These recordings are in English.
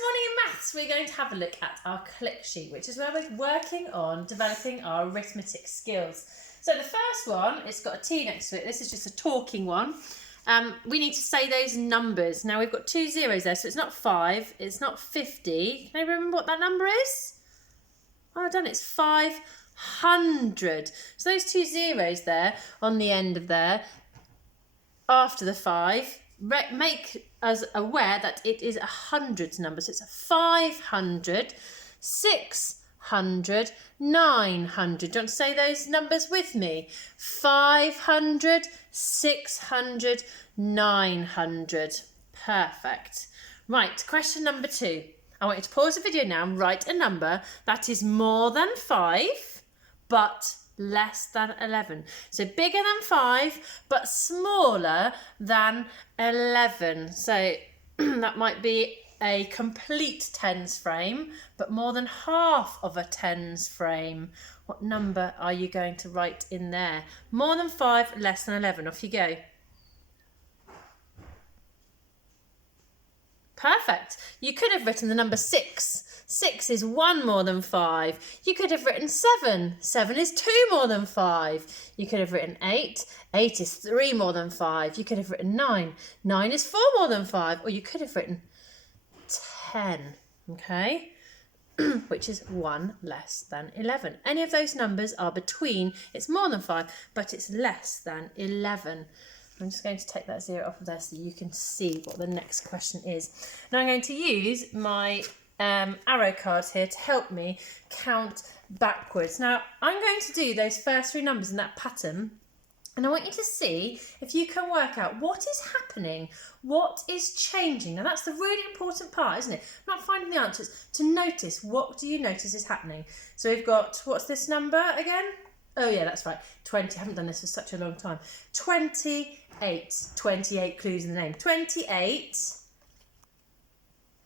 morning in maths, we're going to have a look at our CLIC sheet, which is where we're working on developing our arithmetic skills. So the first one, it's got a T next to it. This is just a talking one. We need to say those numbers. Now we've got 2 zeros there, so it's not 5, it's not 50. Can you remember what that number is? Well done, it's 500. So those 2 zeros there on the end of there, after the 5, make us aware that it is a hundreds number. So it's a 500, 600, 900. Do you want to say those numbers with me? 500, 600, 900. Perfect. Right, question number 2. I want you to pause the video now and write a number that is more than 5, but less than 11. So bigger than 5, but smaller than 11. So that might be a complete tens frame, but more than half of a tens frame. What number are you going to write in there? More than 5, less than 11. Off you go. Perfect. You could have written the number 6. 6 is 1 more than 5. You could have written 7. 7 is 2 more than 5. You could have written 8. 8 is 3 more than 5. You could have written 9. 9 is 4 more than 5. Or you could have written 10. Okay? Which is 1 less than 11. Any of those numbers are between, it's more than 5, but it's less than 11. I'm just going to take that 0 off of there so you can see what the next question is. Now I'm going to use my arrow cards here to help me count backwards. Now I'm going to do those first 3 numbers in that pattern, and I want you to see if you can work out what is happening, what is changing. Now that's the really important part, isn't it? Not finding the answers, to notice what do you notice is happening. So we've got, what's this number again? Oh yeah, that's right, 20. I haven't done this for such a long time. 28. 28 clues in the name. 28,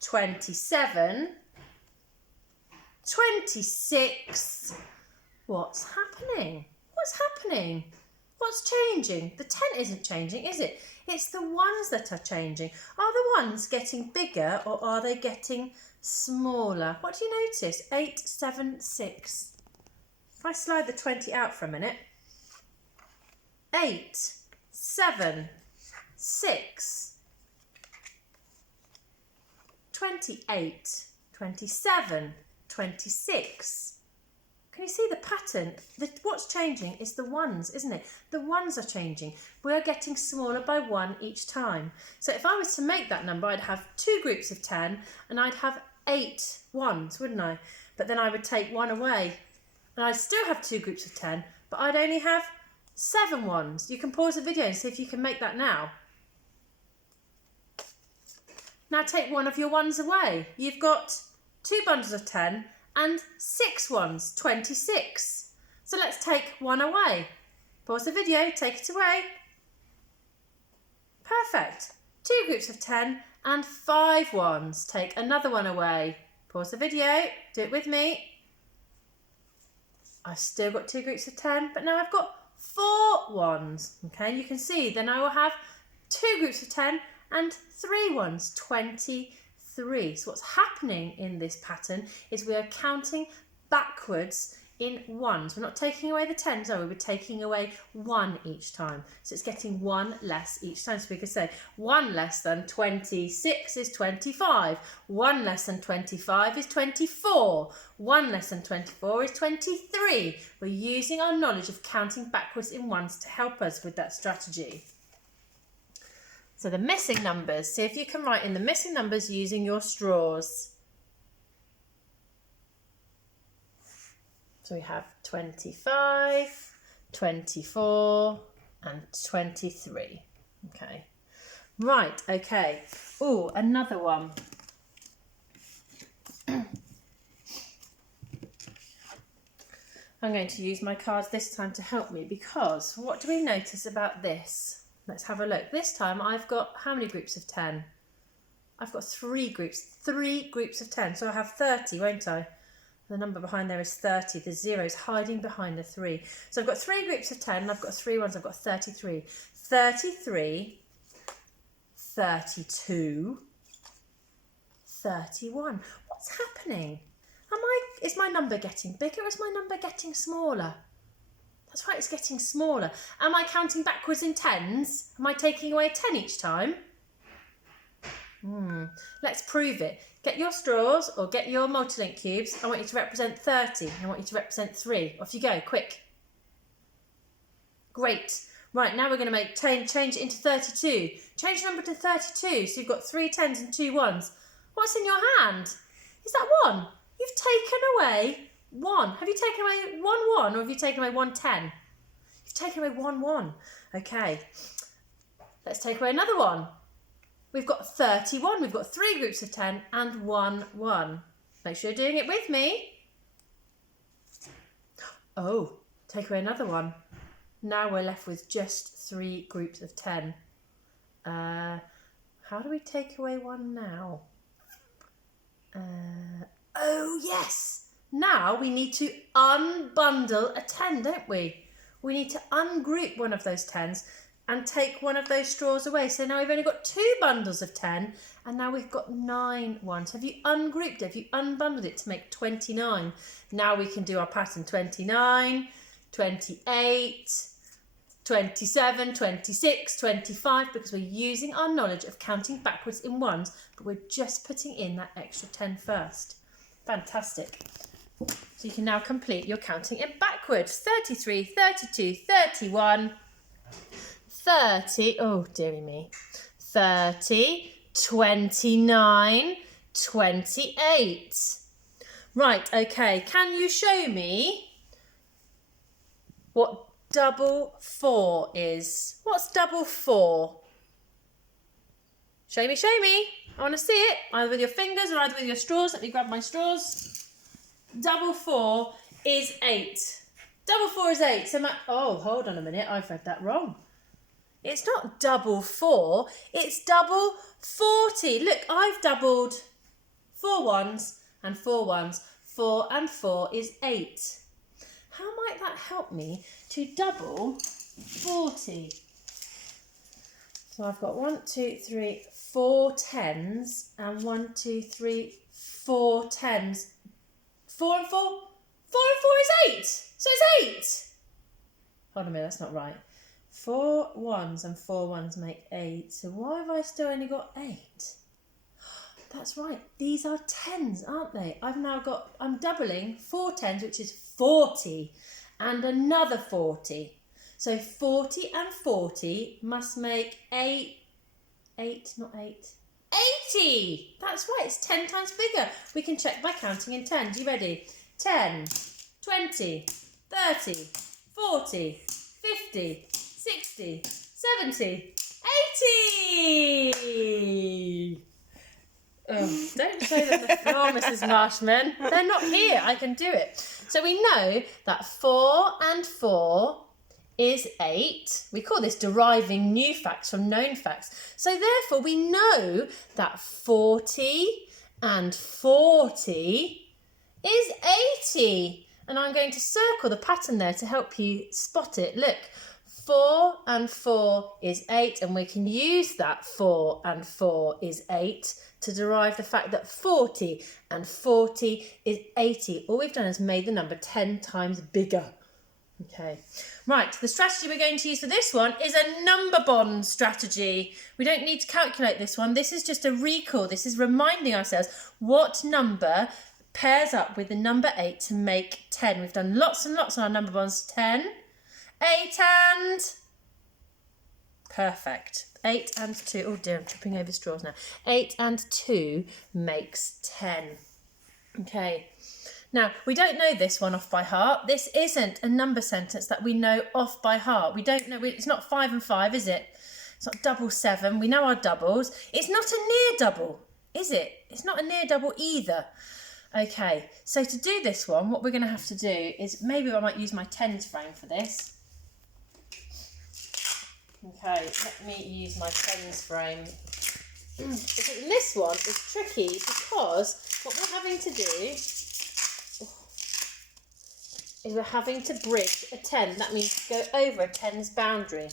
27, 26. What's happening? What's happening? What's changing? The 10 isn't changing, is it? It's the ones that are changing. Are the ones getting bigger or are they getting smaller? What do you notice? 8, 7, 6. If I slide the 20 out for a minute. 8, 7, 6, 28, 27, 26. Can you see the pattern? What's changing is the ones, isn't it? The ones are changing. We're getting smaller by 1 each time. So if I was to make that number, I'd have 2 groups of 10 and I'd have 8 ones, wouldn't I? But then I would take 1 away and I'd still have 2 groups of 10, but I'd only have 7 ones. You can pause the video and see if you can make that now. Now take 1 of your ones away. You've got 2 bundles of 10 and 6 ones, 26. So let's take 1 away. Pause the video, take it away. Perfect. 2 groups of 10 and 5 ones. Take another 1 away. Pause the video, do it with me. I've still got 2 groups of 10, but now I've got 4 ones. Okay, you can see then I will have 2 groups of 10 and 3 ones, 23. So what's happening in this pattern is we are counting backwards in ones. We're not taking away the 10s, are we? We're taking away 1 each time. So it's getting 1 less each time. So we could say 1 less than 26 is 25. 1 less than 25 is 24. 1 less than 24 is 23. We're using our knowledge of counting backwards in ones to help us with that strategy. So the missing numbers. See if you can write in the missing numbers using your straws. So we have 25, 24 and 23. Okay. Right, okay. Oh, another one. I'm going to use my cards this time to help me because what do we notice about this? Let's have a look. This time I've got how many groups of 10? I've got 3 groups. 3 groups of 10. So I have 30, won't I? The number behind there is 30. The 0 is hiding behind the 3. So I've got 3 groups of 10 and I've got 3 ones. I've got 33. 33, 32, 31. What's happening? Is my number getting bigger or is my number getting smaller? That's right, it's getting smaller. Am I counting backwards in tens? Am I taking away a 10 each time? Let's prove it. Get your straws or get your multi-link cubes. I want you to represent 30. I want you to represent 3. Off you go, quick. Great. Right, now we're going to change it into 32. Change the number to 32. So you've got 3 10s and 2 1s. What's in your hand? Is that 1? You've taken away 1. Have you taken away 1 1 or have you taken away 1 10? You've taken away 1 1. Okay. Let's take away another one. We've got 31. We've got 3 groups of 10 and 1 1. Make sure you're doing it with me. Oh, take away another one. Now we're left with just 3 groups of 10. How do we take away 1 now? Oh, yes. Now we need to unbundle a 10, don't we? We need to ungroup one of those 10s and take one of those straws away. So now we've only got 2 bundles of 10 and now we've got 9 ones. Have you ungrouped it? Have you unbundled it to make 29? Now we can do our pattern 29, 28, 27, 26, 25 because we're using our knowledge of counting backwards in ones, but we're just putting in that extra 10 first. Fantastic. So you can now complete your counting in backwards. 33, 32, 31, 30, oh dearie me, 30, 29, 28. Right, okay, can you show me what double 4 is? What's double 4? Show me, show me. I want to see it, either with your fingers or either with your straws. Let me grab my straws. Double 4 is 8. Double 4 is 8. So oh, hold on a minute, I've read that wrong. It's not double 4, it's double 40. Look, I've doubled 4 1s and 4 1s. 4 and 4 is 8. How might that help me to double 40? So I've got 1, 2, 3, 4 10s and 1, 2, 3, 4 10s. 4 and 4? 4 and 4 is 8. So it's 8. Hold on a minute, that's not right. 4 1s and 4 1s make 8. So why have I still only got 8? That's right. These are 10s, aren't they? I'm doubling 4 10s, which is 40, and another 40. So 40 and 40 must make 80. That's right, it's 10 times bigger. We can check by counting in 10s. You ready? 10, 20, 30, 40, 50, 60, 70, 80. Oh, don't show them the floor, Mrs. Marshman. They're not here. I can do it. So we know that 4 and 4 is 8. We call this deriving new facts from known facts. So therefore we know that 40 and 40 is 80. And I'm going to circle the pattern there to help you spot it. Look, 4 and 4 is 8, and we can use that 4 and 4 is 8 to derive the fact that 40 and 40 is 80. All we've done is made the number 10 times bigger. Okay, right, the strategy we're going to use for this one is a number bond strategy. We don't need to calculate this one. This is just a recall. This is reminding ourselves what number pairs up with the number 8 to make 10. We've done lots and lots on our number bonds. 10, 8 and... Perfect. 8 and 2. Oh dear, I'm tripping over straws now. 8 and 2 makes 10. Okay. Now, we don't know this one off by heart. This isn't a number sentence that we know off by heart. We don't know, it's not 5 and 5, is it? It's not double 7. We know our doubles. It's not a near double, is it? It's not a near double either. Okay, so to do this one, what we're going to have to do is, maybe I might use my tens frame for this. Okay, let me use my tens frame. This one is tricky because what we're having to do is we're having to bridge a 10. That means go over a 10's boundary.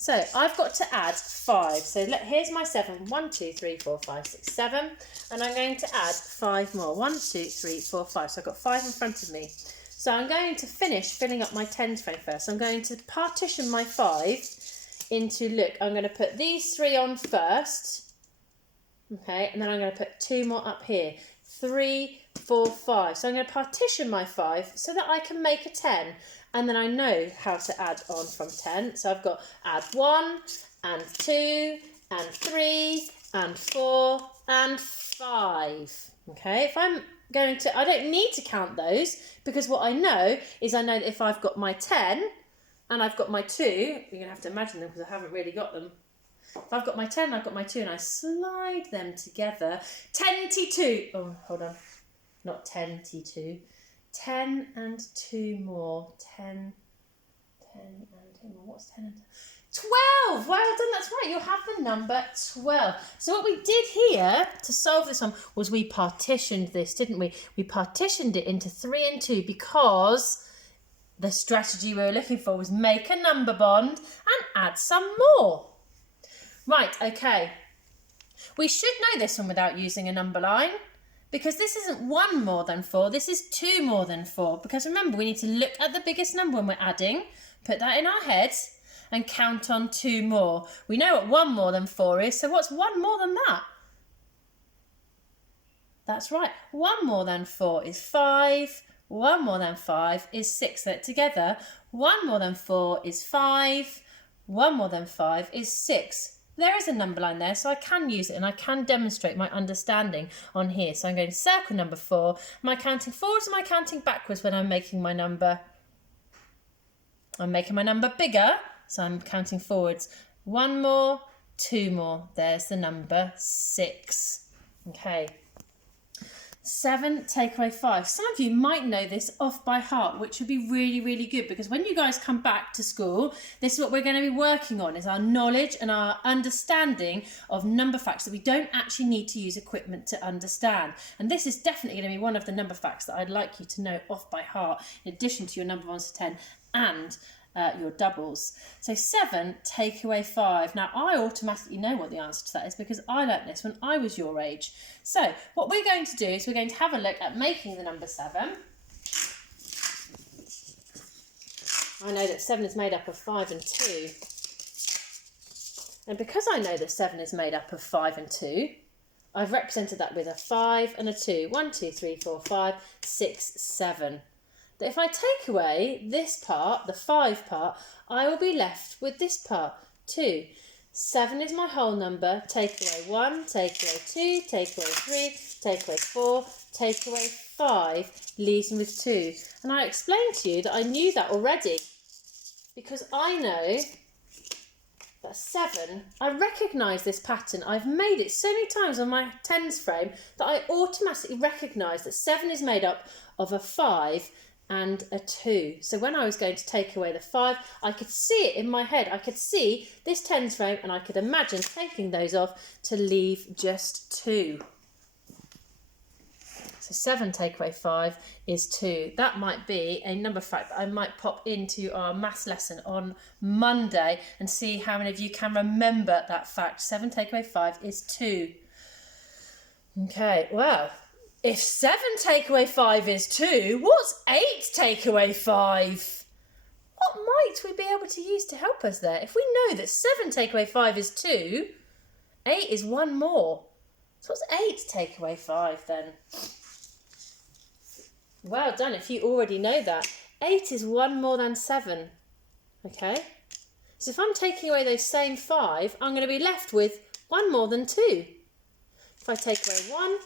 So I've got to add 5. So here's my 7. 1, 2, 3, 4, 5, 6, 7. And I'm going to add 5 more. 1, 2, 3, 4, 5. So I've got 5 in front of me. So I'm going to finish filling up my tens frame first. I'm going to partition my 5 into, look, I'm going to put these 3 on first. Okay, and then I'm going to put 2 more up here. 3, 4, 5. So I'm going to partition my 5 so that I can make a 10. And then I know how to add on from 10. So I've got add 1 and 2 and 3 and 4 and 5. Okay, if I'm going to, I don't need to count those because what I know is I know that if I've got my 10 and I've got my 2, you're going to have to imagine them because I haven't really got them. If I've got my 10 and I've got my 2 and I slide them together, 10-2. Oh, hold on. Not 10-2. 10 and 2 more. 10 and 2 more. What's 10 and 12? Well done, that's right. You'll have the number 12. So what we did here to solve this one was we partitioned this, didn't we? We partitioned it into 3 and 2 because the strategy we were looking for was make a number bond and add some more. Right, okay. We should know this one without using a number line because this isn't 1 more than 4, this is 2 more than 4. Because remember, we need to look at the biggest number when we're adding, put that in our heads and count on 2 more. We know what 1 more than 4 is, so what's 1 more than that? That's right, 1 more than 4 is 5, 1 more than 5 is 6. So together, 1 more than 4 is 5, 1 more than 5 is 6. There is a number line there, so I can use it and I can demonstrate my understanding on here. So I'm going to circle number 4. Am I counting forwards or am I counting backwards when I'm making my number? I'm making my number bigger, so I'm counting forwards. 1 more, 2 more. There's the number 6. Okay. 7, take away 5. Some of you might know this off by heart, which would be really, really good because when you guys come back to school, this is what we're going to be working on, is our knowledge and our understanding of number facts that we don't actually need to use equipment to understand. And this is definitely going to be one of the number facts that I'd like you to know off by heart, in addition to your number 1 to 10 and your doubles. So 7, take away 5. Now I automatically know what the answer to that is because I learnt this when I was your age. So what we're going to do is we're going to have a look at making the number 7. I know that 7 is made up of 5 and 2. And because I know that 7 is made up of 5 and 2, I've represented that with a 5 and a 2. 1, 2, 3, 4, 5, 6, 7. That if I take away this part, the 5 part, I will be left with this part, 2. 7 is my whole number. Take away 1, take away 2, take away 3, take away 4, take away 5, leaves me with 2. And I explained to you that I knew that already because I know that 7, I recognise this pattern. I've made it so many times on my tens frame that I automatically recognise that 7 is made up of a 5 and a 2. So when I was going to take away the 5, I could see it in my head. I could see this tens frame and I could imagine taking those off to leave just 2. So 7 take away 5 is 2. That might be a number fact that I might pop into our maths lesson on Monday and see how many of you can remember that fact. 7 take away 5 is 2. Okay, well, if 7 take away 5 is 2, what's 8 take away 5? What might we be able to use to help us there? If we know that 7 take away 5 is 2, 8 is 1 more. So what's 8 take away 5 then? Well done if you already know that. 8 is 1 more than 7. Okay? So if I'm taking away those same 5, I'm going to be left with 1 more than 2. If I take away 1,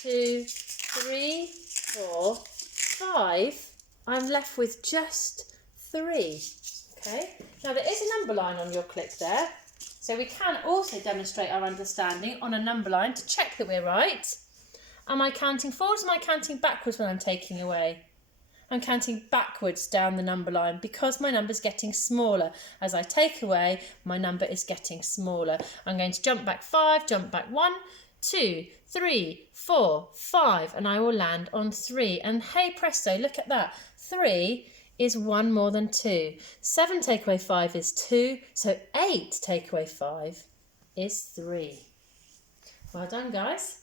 2, 3, 4, 5, I'm left with just 3. Okay, now there is a number line on your CLIC there, so we can also demonstrate our understanding on a number line to check that we're right. Am I counting forwards or am I counting backwards when I'm taking away? I'm counting backwards down the number line because my number's getting smaller. As I take away, my number is getting smaller. I'm going to jump back 5, jump back 1, 2, 3, 4, 5, and I will land on 3. And hey presto, look at that. 3 is 1 more than 2. 7 take away 5 is 2, so 8 take away 5 is 3. Well done, guys.